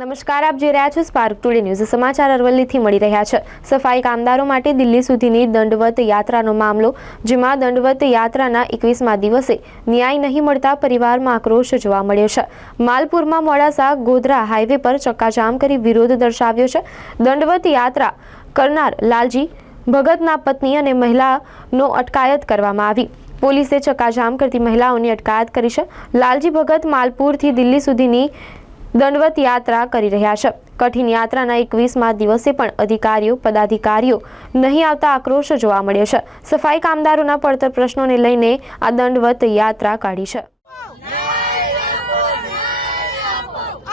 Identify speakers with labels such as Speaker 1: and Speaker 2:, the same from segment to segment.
Speaker 1: નમસ્કાર, આપ જોઈ રહ્યા છો સ્પાર્ક ટુડે ન્યૂઝ સમાચાર અરવલ્લીથી મળી રહ્યા છે. સફાઈ કામદારો માટે દિલ્હી સુધીની દંડવત યાત્રાનો મામલો, જેમાં દંડવત યાત્રાના એકવીસમા દિવસે ન્યાય નહીં મળતા પરિવારમાં આક્રોશ જોવા મળ્યો છે. માલપુરમાં મોડાસા ગોધરા હાઈવે પર ચક્કાજામ કરી વિરોધ દર્શાવ્યો છે. દંડવત યાત્રા કરનાર લાલજી ભગતના પત્ની અને મહિલાનો અટકાયત કરવામાં આવી. પોલીસે ચક્કાજામ કરતી મહિલાઓની અટકાયત કરી છે. લાલજી ભગત માલપુરથી દિલ્હી સુધીની દંડવત યાત્રા કરી રહ્યા છે. કઠિન યાત્રાના એકવીસમા દિવસે પણ અધિકારીઓ, પદાધિકારીઓ નહીં આવતા આક્રોશ જોવા મળ્યો છે. સફાઈ કામદારોના પડતર પ્રશ્નોને લઈને આ દંડવત યાત્રા કાઢી છે.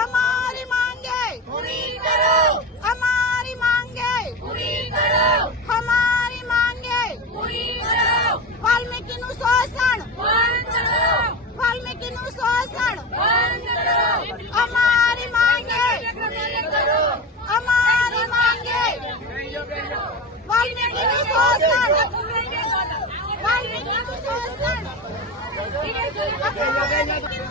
Speaker 2: અમારી માંગે પૂરી કરો અમારી માંગે પૂરી કરો અમારી માંગે પૂરી કરો વાલ્મીકીનું શોષણ બંધ કરો વાલ્મીકીનું શોષણ બંધ કરો અમારી માંગે કરો અમારી માંગે વાલ્મીકીનું શોષણ વાલ્મીકીનું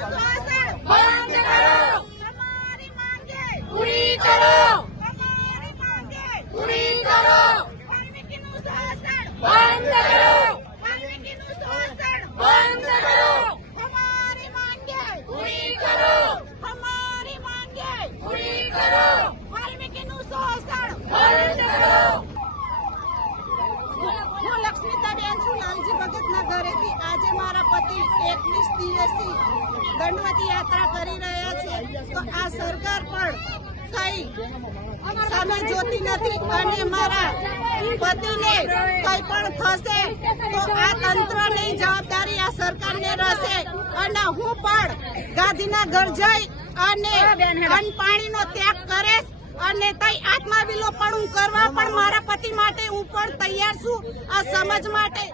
Speaker 2: શોષણ બંધ કરો અમારી માંગે પૂરી કરો અમારી માંગે પૂરી કરો વાલ્મીકીનું શોષણ બંધ કરો વાલ્મીકીનું શોષણ બંધ કરો અમારી માંગે પૂરી કરો અમારી માંગે પૂરી કરો વાલ્મીકીનું શોષણ બંધ કરો હું લક્ષ્મીતાબેન છું લાલજી ભગતના ઘરેથી આજે મારા પતિ એકવીસ કરી રહ્યા છે. આ સરકાર પણ કઈ સામે જોતી નથી અને મારા પતિને કઈ પણ થશે તો આ તંત્રની જવાબદારી આ સરકારને રહેશે. અને હું પણ ગાંધીના ઘર જઈ અને અન્ન પાણીનો ત્યાગ કરે અને તઈ આત્મા વિલોપણ કરવા પણ મારા પતિ માટે હું પણ તૈયાર છું. આ સમજ માટે